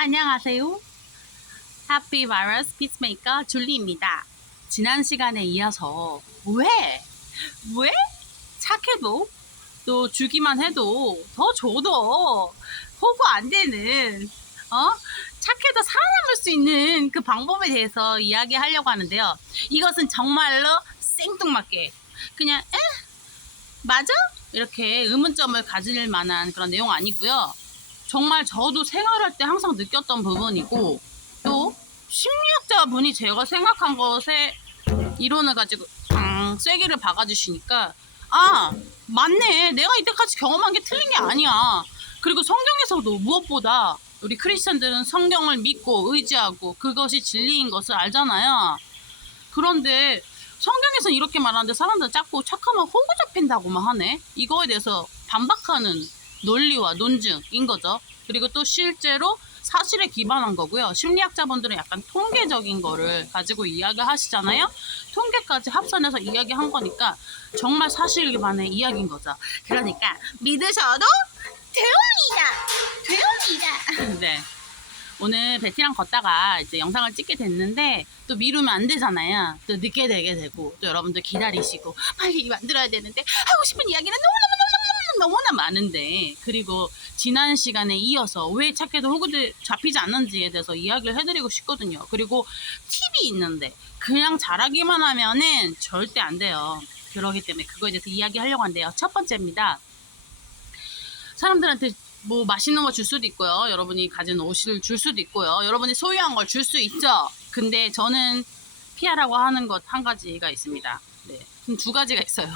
안녕하세요. 해피 바이러스 피스메이커 줄리입니다. 지난 시간에 이어서 왜 착해도 또 주기만 해도 더 줘도 호구 안 되는 착해도 살아남을 수 있는 그 방법에 대해서 이야기하려고 하는데요. 이것은 정말로 생뚱맞게 그냥 맞아? 이렇게 의문점을 가질 만한 그런 내용 아니고요. 정말 저도 생활할 때 항상 느꼈던 부분이고, 또 심리학자분이 제가 생각한 것에 이론을 가지고 쐐기를 박아주시니까 맞네, 내가 이때까지 경험한 게 틀린 게 아니야. 그리고 성경에서도 무엇보다 우리 크리스천들은 성경을 믿고 의지하고 그것이 진리인 것을 알잖아요. 그런데 성경에서는 이렇게 말하는데 사람들은 자꾸 착하면 호구 잡힌다고만 하네. 이거에 대해서 반박하는 논리와 논증인 거죠. 그리고 또 실제로 사실에 기반한 거고요. 심리학자분들은 약간 통계적인 거를 가지고 이야기하시잖아요. 통계까지 합산해서 이야기한 거니까 정말 사실 기반의 이야기인 거죠. 그러니까 믿으셔도 되옵니다. 네. 오늘 베티랑 걷다가 이제 영상을 찍게 됐는데 또 미루면 안 되잖아요. 또 늦게 되게 되고 또 여러분들 기다리시고 빨리 만들어야 되는데 하고 싶은 이야기는 너무나 많은데, 그리고 지난 시간에 이어서 왜 착해도 호구들 잡히지 않는지에 대해서 이야기를 해드리고 싶거든요. 그리고 팁이 있는데 그냥 잘하기만 하면은 절대 안 돼요. 그러기 때문에 그거에 대해서 이야기하려고 한대요. 첫 번째입니다. 사람들한테 뭐 맛있는 거 줄 수도 있고요. 여러분이 가진 옷을 줄 수도 있고요. 여러분이 소유한 걸 줄 수 있죠. 근데 저는 피하라고 하는 것 한 가지가 있습니다. 네. 두 가지가 있어요.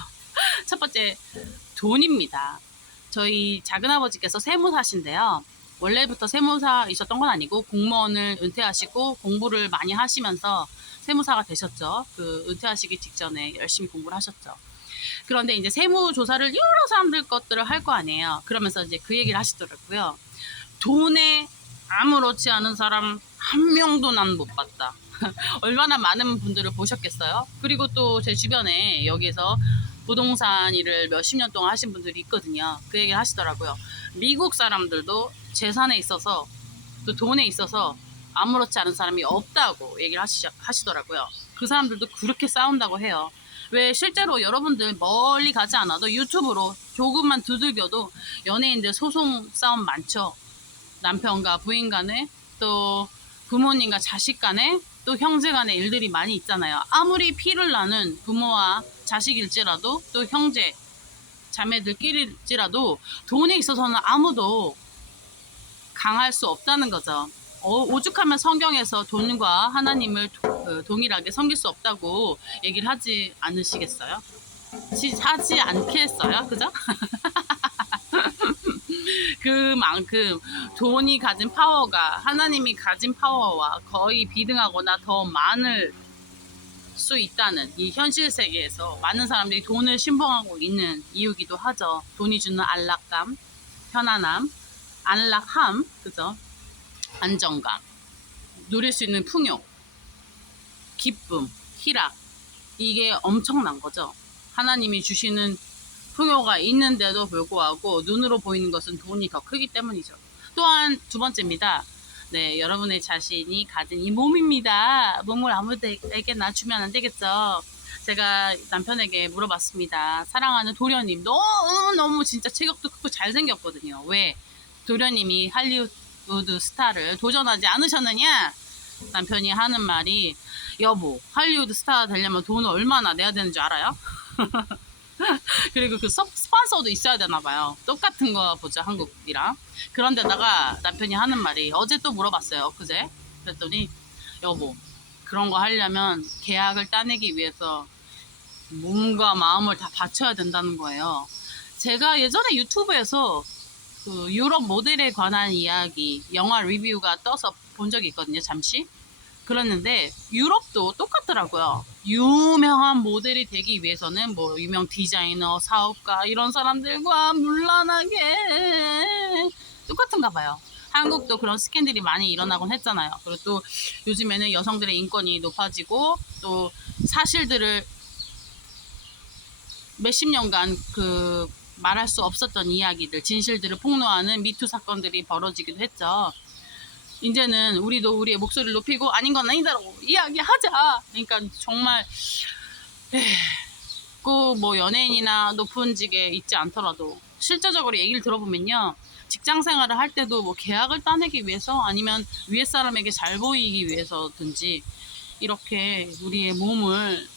첫 번째, 돈입니다. 저희 작은아버지께서 세무사신데요. 원래부터 세무사이셨던 건 아니고 공무원을 은퇴하시고 공부를 많이 하시면서 세무사가 되셨죠. 그 은퇴하시기 직전에 열심히 공부를 하셨죠. 그런데 이제 세무조사를 여러 사람들 것들을 할 거 아니에요. 그러면서 이제 그 얘기를 하시더라고요. 돈에 아무렇지 않은 사람 한 명도 난 못 봤다. 얼마나 많은 분들을 보셨겠어요? 그리고 또 제 주변에 여기서 부동산 일을 몇십 년 동안 하신 분들이 있거든요. 그 얘기를 하시더라고요. 미국 사람들도 재산에 있어서 또 돈에 있어서 아무렇지 않은 사람이 없다고 얘기를 하시더라고요. 그 사람들도 그렇게 싸운다고 해요. 왜 실제로 여러분들 멀리 가지 않아도 유튜브로 조금만 두들겨도 연예인들 소송 싸움 많죠. 남편과 부인 간에 또 부모님과 자식 간에 또 형제 간의 일들이 많이 있잖아요. 아무리 피를 나는 부모와 자식일지라도 또 형제 자매들끼리일지라도 돈에 있어서는 아무도 강할 수 없다는 거죠. 오죽하면 성경에서 돈과 하나님을 동일하게 섬길 수 없다고 얘기를 하지 않으시겠어요? 하지 않겠어요? 그죠? 그만큼 돈이 가진 파워가 하나님이 가진 파워와 거의 비등하거나 더 많을 수 있다는 이 현실 세계에서 많은 사람들이 돈을 신봉하고 있는 이유기도 하죠. 돈이 주는 안락감, 편안함, 안락함, 그죠? 안정감, 누릴 수 있는 풍요, 기쁨, 희락, 이게 엄청난 거죠. 하나님이 주시는 풍요가 있는데도 불구하고 눈으로 보이는 것은 돈이 더 크기 때문이죠. 또한 두 번째입니다. 네, 여러분의 자신이 가진 이 몸입니다. 몸을 아무에게나 주면 안 되겠죠. 제가 남편에게 물어봤습니다. 사랑하는 도련님, 너무 진짜 체격도 크고 잘생겼거든요. 왜 도련님이 할리우드 스타를 도전하지 않으셨느냐? 남편이 하는 말이, 여보, 할리우드 스타 되려면 돈을 얼마나 내야 되는 줄 알아요? 그리고 그 스폰서도 있어야 되나 봐요. 똑같은 거 보죠, 한국이랑. 그런데다가 남편이 하는 말이, 어제 또 물어봤어요, 그제. 그랬더니, 여보, 그런 거 하려면 계약을 따내기 위해서 몸과 마음을 다 바쳐야 된다는 거예요. 제가 예전에 유튜브에서 그 유럽 모델에 관한 이야기, 영화 리뷰가 떠서 본 적이 있거든요, 잠시. 그랬는데 유럽도 똑같더라고요. 유명한 모델이 되기 위해서는 뭐 유명 디자이너, 사업가 이런 사람들과 문란하게 똑같은가 봐요. 한국도 그런 스캔들이 많이 일어나곤 했잖아요. 그리고 또 요즘에는 여성들의 인권이 높아지고 또 사실들을 몇십 년간 그 말할 수 없었던 이야기들, 진실들을 폭로하는 미투 사건들이 벌어지기도 했죠. 이제는 우리도 우리의 목소리를 높이고 아닌 건 아니다라고 이야기하자. 그러니까 정말 꼭 뭐 연예인이나 높은 직에 있지 않더라도 실제적으로 얘기를 들어보면요. 직장 생활을 할 때도 뭐 계약을 따내기 위해서 아니면 위에 사람에게 잘 보이기 위해서든지 이렇게 우리의 몸을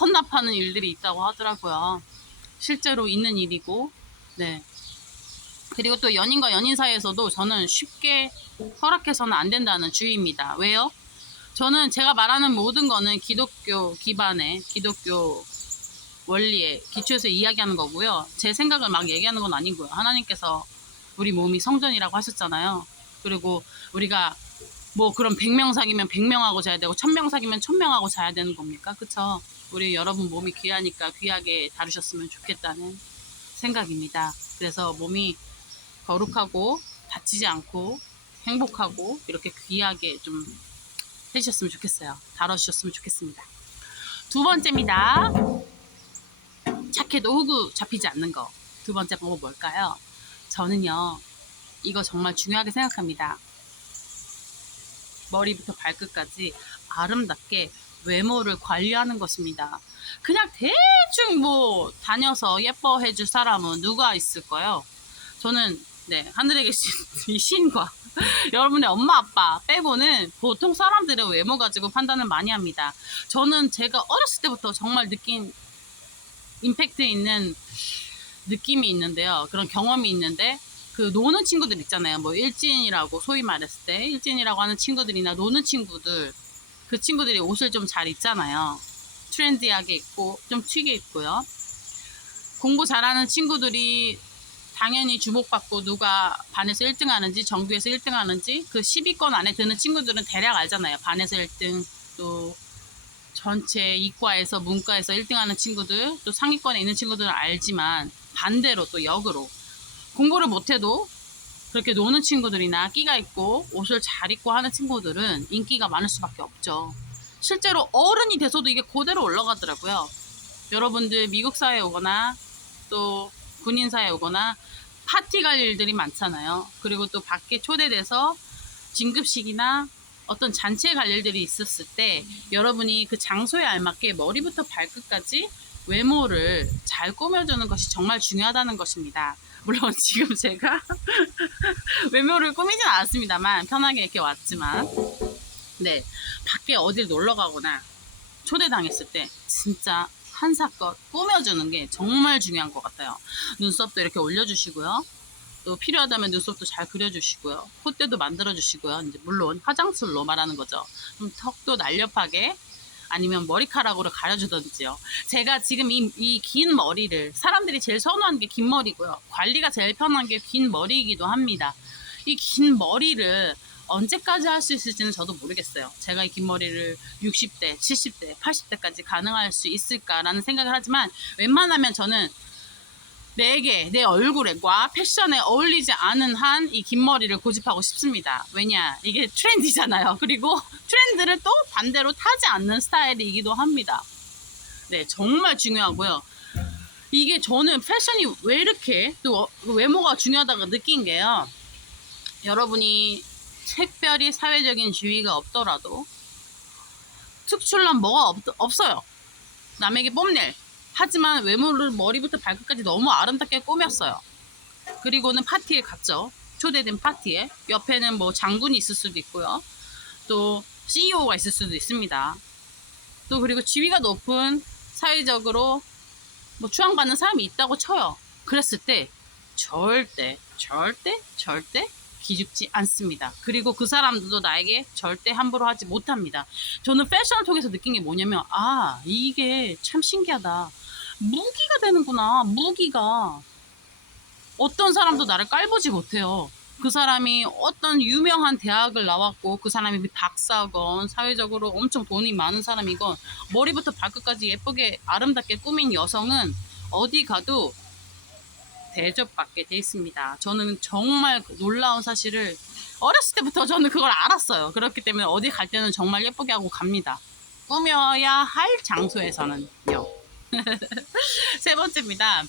헌납하는 일들이 있다고 하더라고요. 실제로 있는 일이고, 네. 그리고 또 연인과 연인 사이에서도 저는 쉽게 허락해서는 안 된다는 주의입니다. 왜요? 저는 제가 말하는 모든 거는 기독교 기반의 기독교 원리에 기초해서 이야기하는 거고요. 제 생각을 막 얘기하는 건 아니고요. 하나님께서 우리 몸이 성전이라고 하셨잖아요. 그리고 우리가 뭐 그럼 100명 사귀면 100명하고 자야 되고 1000명 사귀면 1000명하고 자야 되는 겁니까? 그쵸? 우리 여러분 몸이 귀하니까 귀하게 다루셨으면 좋겠다는 생각입니다. 그래서 몸이 거룩하고 다치지 않고 행복하고 이렇게 귀하게 좀 해주셨으면 좋겠어요. 다뤄주셨으면 좋겠습니다. 두 번째입니다. 착해도 호구 잡히지 않는 거. 두 번째 방법 뭘까요? 저는요, 이거 정말 중요하게 생각합니다. 머리부터 발끝까지 아름답게 외모를 관리하는 것입니다. 그냥 대충 뭐 다녀서 예뻐해 줄 사람은 누가 있을까요? 저는 네, 하늘에 계신 이 신과 여러분의 엄마 아빠 빼고는 보통 사람들의 외모 가지고 판단을 많이 합니다. 저는 제가 어렸을 때부터 정말 느낀 임팩트 있는 느낌이 있는데요. 그런 경험이 있는데 그 노는 친구들 있잖아요. 뭐 일진이라고 소위 말했을 때 일진이라고 하는 친구들이나 노는 친구들, 그 친구들이 옷을 좀 잘 입잖아요. 트렌디하게 입고 좀 튀게 입고요. 공부 잘하는 친구들이 당연히 주목받고 누가 반에서 1등 하는지 정규에서 1등 하는지 그 10위권 안에 드는 친구들은 대략 알잖아요. 반에서 1등, 또 전체 이과에서 문과에서 1등 하는 친구들, 또 상위권에 있는 친구들은 알지만 반대로 또 역으로 공부를 못해도 그렇게 노는 친구들이나 끼가 있고 옷을 잘 입고 하는 친구들은 인기가 많을 수밖에 없죠. 실제로 어른이 돼서도 이게 그대로 올라가더라고요. 여러분들 미국 사회에 오거나 또 군인 사회에 오거나 파티 갈 일들이 많잖아요. 그리고 또 밖에 초대돼서 진급식이나 어떤 잔치에 갈 일들이 있었을 때 여러분이 그 장소에 알맞게 머리부터 발끝까지 외모를 잘 꾸며주는 것이 정말 중요하다는 것입니다. 물론 지금 제가 외모를 꾸미진 않았습니다만 편하게 이렇게 왔지만 네, 밖에 어딜 놀러 가거나 초대당했을 때 진짜 한사껏 꾸며주는 게 정말 중요한 것 같아요. 눈썹도 이렇게 올려주시고요. 또 필요하다면 눈썹도 잘 그려주시고요. 콧대도 만들어주시고요. 이제 물론 화장술로 말하는 거죠. 좀 턱도 날렵하게 아니면 머리카락으로 가려주던지요. 제가 지금 이 긴 머리를 사람들이 제일 선호하는 게 긴 머리고요. 관리가 제일 편한 게 긴 머리이기도 합니다. 이 긴 머리를 언제까지 할 수 있을지는 저도 모르겠어요. 제가 이 긴 머리를 60대, 70대, 80대까지 가능할 수 있을까라는 생각을 하지만 웬만하면 저는 내게, 내 얼굴과 패션에 어울리지 않은 한 이 긴 머리를 고집하고 싶습니다. 왜냐? 이게 트렌디잖아요. 그리고 트렌드를 또 반대로 타지 않는 스타일이기도 합니다. 네, 정말 중요하고요. 이게 저는 패션이 왜 이렇게 또 외모가 중요하다고 느낀 게요. 여러분이 특별히 사회적인 지위가 없더라도 특출난 뭐가 없어요. 남에게 뽐낼. 하지만 외모를 머리부터 발끝까지 너무 아름답게 꾸몄어요. 그리고는 파티에 갔죠. 초대된 파티에. 옆에는 뭐 장군이 있을 수도 있고요. 또 CEO가 있을 수도 있습니다. 또 그리고 지위가 높은 사회적으로 뭐 추앙받는 사람이 있다고 쳐요. 그랬을 때 절대 기죽지 않습니다. 그리고 그 사람들도 나에게 절대 함부로 하지 못합니다. 저는 패션을 통해서 느낀 게 뭐냐면 이게 참 신기하다. 무기가 되는구나. 무기가. 어떤 사람도 나를 깔보지 못해요. 그 사람이 어떤 유명한 대학을 나왔고 그 사람이 박사건 사회적으로 엄청 돈이 많은 사람이건 머리부터 발끝까지 예쁘게 아름답게 꾸민 여성은 어디 가도 대접받게 돼 있습니다. 저는 정말 놀라운 사실을 어렸을 때부터 저는 그걸 알았어요. 그렇기 때문에 어디 갈 때는 정말 예쁘게 하고 갑니다. 꾸며야 할 장소에서는요. 세 번째입니다.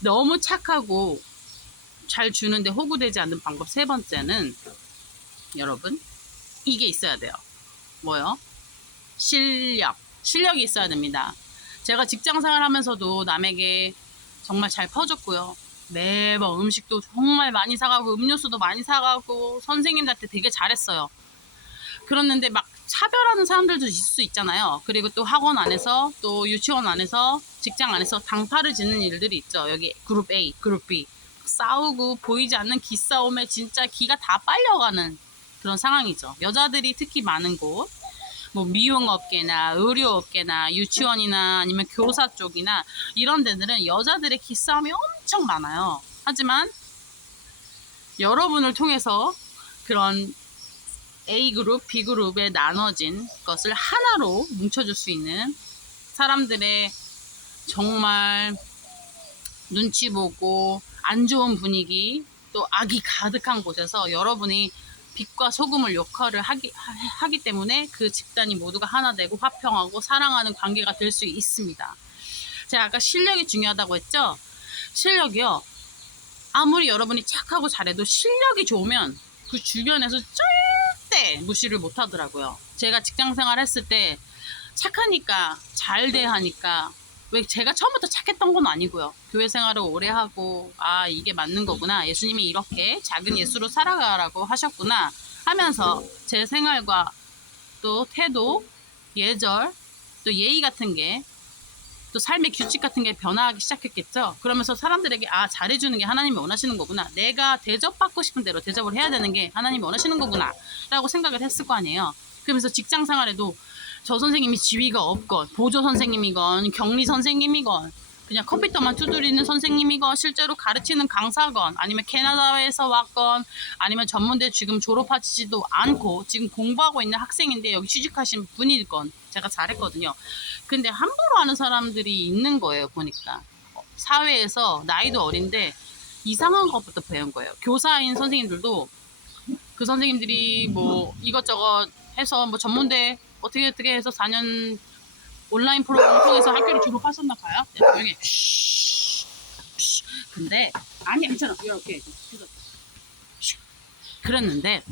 너무 착하고 잘 주는데 호구되지 않는 방법 세 번째는 여러분, 이게 있어야 돼요. 뭐요? 실력이 있어야 됩니다. 제가 직장 생활하면서도 남에게 정말 잘 퍼줬고요. 매번 음식도 정말 많이 사가고 음료수도 많이 사가고 선생님들한테 되게 잘했어요. 그랬는데 막 차별하는 사람들도 있을 수 있잖아요. 그리고 또 학원 안에서 또 유치원 안에서 직장 안에서 당파를 짓는 일들이 있죠. 여기 그룹 A, 그룹 B 싸우고 보이지 않는 기싸움에 진짜 기가 다 빨려가는 그런 상황이죠. 여자들이 특히 많은 곳, 뭐 미용업계나 의료업계나 유치원이나 아니면 교사 쪽이나 이런 데들은 여자들의 기싸움이 엄청 많아요. 하지만 여러분을 통해서 그런 A그룹, B그룹에 나눠진 것을 하나로 뭉쳐줄 수 있는 사람들의 정말 눈치 보고 안 좋은 분위기 또 악이 가득한 곳에서 여러분이 빛과 소금을 역할을 하기 때문에 그 집단이 모두가 하나 되고 화평하고 사랑하는 관계가 될 수 있습니다. 제가 아까 실력이 중요하다고 했죠? 실력이요. 아무리 여러분이 착하고 잘해도 실력이 좋으면 그 주변에서 절대 무시를 못 하더라고요. 제가 직장 생활 했을 때 착하니까 잘 대하니까 왜 제가 처음부터 착했던 건 아니고요. 교회 생활을 오래 하고 아 이게 맞는 거구나. 예수님이 이렇게 작은 예수로 살아가라고 하셨구나 하면서 제 생활과 또 태도, 예절, 또 예의 같은 게 또 삶의 규칙 같은 게 변화하기 시작했겠죠. 그러면서 사람들에게 아 잘해주는 게 하나님이 원하시는 거구나. 내가 대접받고 싶은 대로 대접을 해야 되는 게 하나님이 원하시는 거구나 라고 생각을 했을 거 아니에요. 그러면서 직장 생활에도 저 선생님이 지위가 없건 보조 선생님이건 격리 선생님이건 그냥 컴퓨터만 두드리는 선생님이건 실제로 가르치는 강사건 아니면 캐나다에서 왔건 아니면 전문대 지금 졸업하지도 않고 지금 공부하고 있는 학생인데 여기 취직하신 분이건 제가 잘했거든요. 근데 함부로 하는 사람들이 있는 거예요. 보니까 사회에서 나이도 어린데 이상한 것부터 배운 거예요. 교사인 선생님들도 그 선생님들이 뭐 이것저것 해서 뭐 전문대 어떻게 해서 4년 온라인 프로그램을 통해서 학교를 졸업하셨나 봐요. 네, 조용히. 근데 아니 괜찮아. 이렇게 그랬는데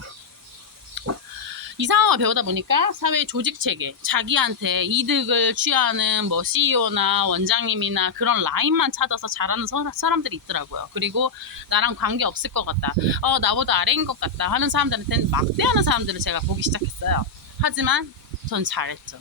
이상한 걸 배우다 보니까 사회 조직 체계, 자기한테 이득을 취하는 뭐 CEO나 원장님이나 그런 라인만 찾아서 잘하는 사람들이 있더라고요. 그리고 나랑 관계 없을 것 같다. 나보다 아래인 것 같다 하는 사람들한테는 막대하는 사람들을 제가 보기 시작했어요. 하지만 전 잘했죠.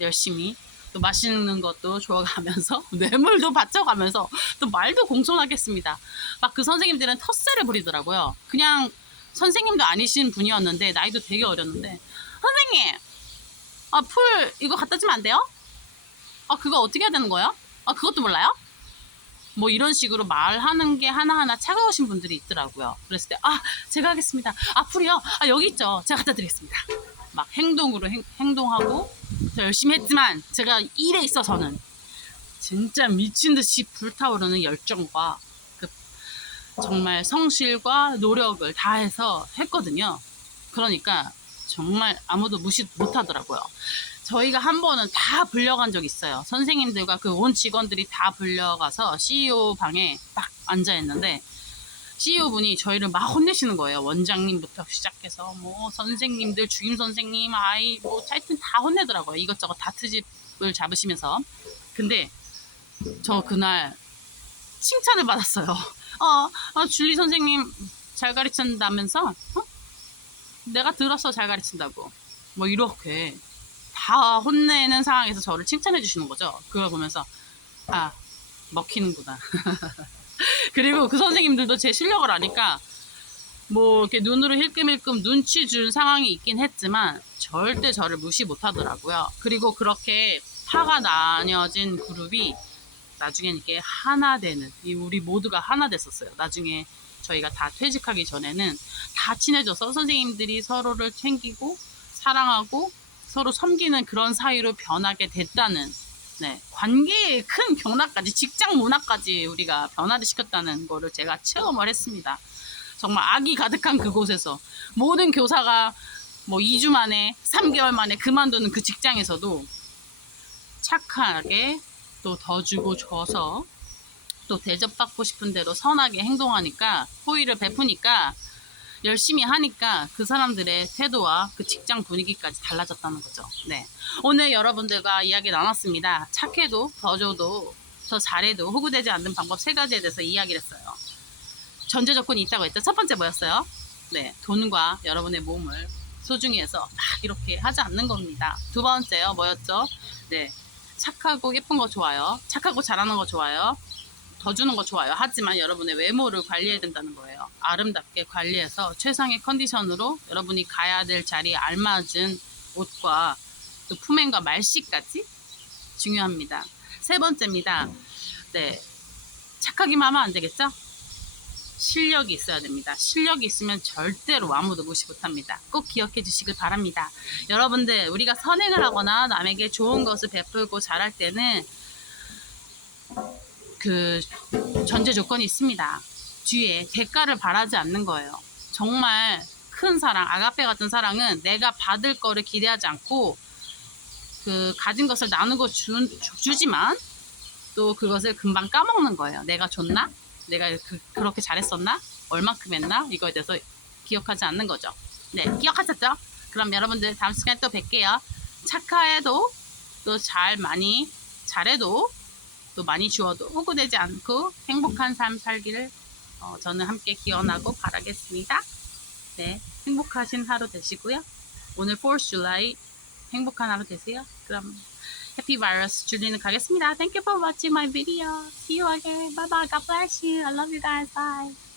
열심히 또 맛있는 것도 줘가면서 뇌물도 바쳐가면서 또 말도 공손하게 했습니다. 막 그 선생님들은 텃세를 부리더라고요. 그냥 선생님도 아니신 분이었는데 나이도 되게 어렸는데 선생님 풀 이거 갖다 주면 안 돼요? 그거 어떻게 해야 되는 거예요? 그것도 몰라요? 뭐 이런 식으로 말하는 게 하나하나 차가우신 분들이 있더라고요. 그랬을 때 제가 하겠습니다. 풀이요? 여기 있죠. 제가 갖다 드리겠습니다. 막 행동으로 행동하고 열심히 했지만 제가 일에 있어서는 진짜 미친 듯이 불타오르는 열정과 그 정말 성실과 노력을 다해서 했거든요. 그러니까 정말 아무도 무시 못 하더라고요. 저희가 한 번은 다 불려간 적이 있어요. 선생님들과 그 온 직원들이 다 불려가서 CEO 방에 딱 앉아 있는데 CEO 분이 저희를 막 혼내시는 거예요. 원장님부터 시작해서 뭐 선생님들, 주임 선생님, 아이 뭐 하여튼 다 혼내더라고요. 이것저것 다 트집을 잡으시면서. 근데 저 그날 칭찬을 받았어요. 줄리 선생님 잘 가르친다면서? 내가 들었어 잘 가르친다고. 뭐 이렇게 다 혼내는 상황에서 저를 칭찬해 주시는 거죠. 그걸 보면서 먹히는구나. 그리고 그 선생님들도 제 실력을 아니까 뭐 이렇게 눈으로 힐끔힐끔 눈치 준 상황이 있긴 했지만 절대 저를 무시 못 하더라고요. 그리고 그렇게 파가 나뉘어진 그룹이 나중에 이렇게 하나 되는 우리 모두가 하나 됐었어요. 나중에 저희가 다 퇴직하기 전에는 다 친해져서 선생님들이 서로를 챙기고 사랑하고 서로 섬기는 그런 사이로 변하게 됐다는 관계의 큰 변화까지 직장 문화까지 우리가 변화를 시켰다는 거를 제가 체험을 했습니다. 정말 악이 가득한 그곳에서 모든 교사가 뭐 2주 만에 3개월 만에 그만두는 그 직장에서도 착하게 또 더 주고 줘서 또 대접받고 싶은 대로 선하게 행동하니까 호의를 베푸니까 열심히 하니까 그 사람들의 태도와 그 직장 분위기까지 달라졌다는 거죠. 네. 오늘 여러분들과 이야기 나눴습니다. 착해도 더 줘도 더 잘해도 호구되지 않는 방법 3가지에 대해서 이야기를 했어요. 전제 조건이 있다고 했죠. 첫 번째 뭐였어요? 네. 돈과 여러분의 몸을 소중히 해서 막 이렇게 하지 않는 겁니다. 두 번째요. 뭐였죠? 네. 착하고 예쁜 거 좋아요. 착하고 잘하는 거 좋아요. 더 주는 거 좋아요. 하지만 여러분의 외모를 관리해야 된다는 거예요. 아름답게 관리해서 최상의 컨디션으로 여러분이 가야 될 자리에 알맞은 옷과 그 품행과 말씨까지 중요합니다. 3번째입니다. 네. 착하기만 하면 안 되겠죠? 실력이 있어야 됩니다. 실력이 있으면 절대로 아무도 무시 못합니다. 꼭 기억해 주시길 바랍니다. 여러분들, 우리가 선행을 하거나 남에게 좋은 것을 베풀고 잘할 때는 그 전제 조건이 있습니다. 뒤에 대가를 바라지 않는 거예요. 정말 큰 사랑, 아가페 같은 사랑은 내가 받을 거를 기대하지 않고 그 가진 것을 나누고 주지만 또 그것을 금방 까먹는 거예요. 내가 줬나? 내가 그렇게 잘했었나? 얼만큼 했나? 이거에 대해서 기억하지 않는 거죠. 네, 기억하셨죠? 그럼 여러분들 다음 시간에 또 뵐게요. 착해도 또 많이 잘해도 또 많이 주어도 호구되지 않고 행복한 삶 살기를 저는 함께 기원하고 바라겠습니다. 네, 행복하신 하루 되시고요. 오늘 4th July 행복한 하루 되세요. 그럼 Happy Virus 줄리는 가겠습니다. Thank you for watching my video. See you again. Bye bye. God bless you. I love you guys. Bye.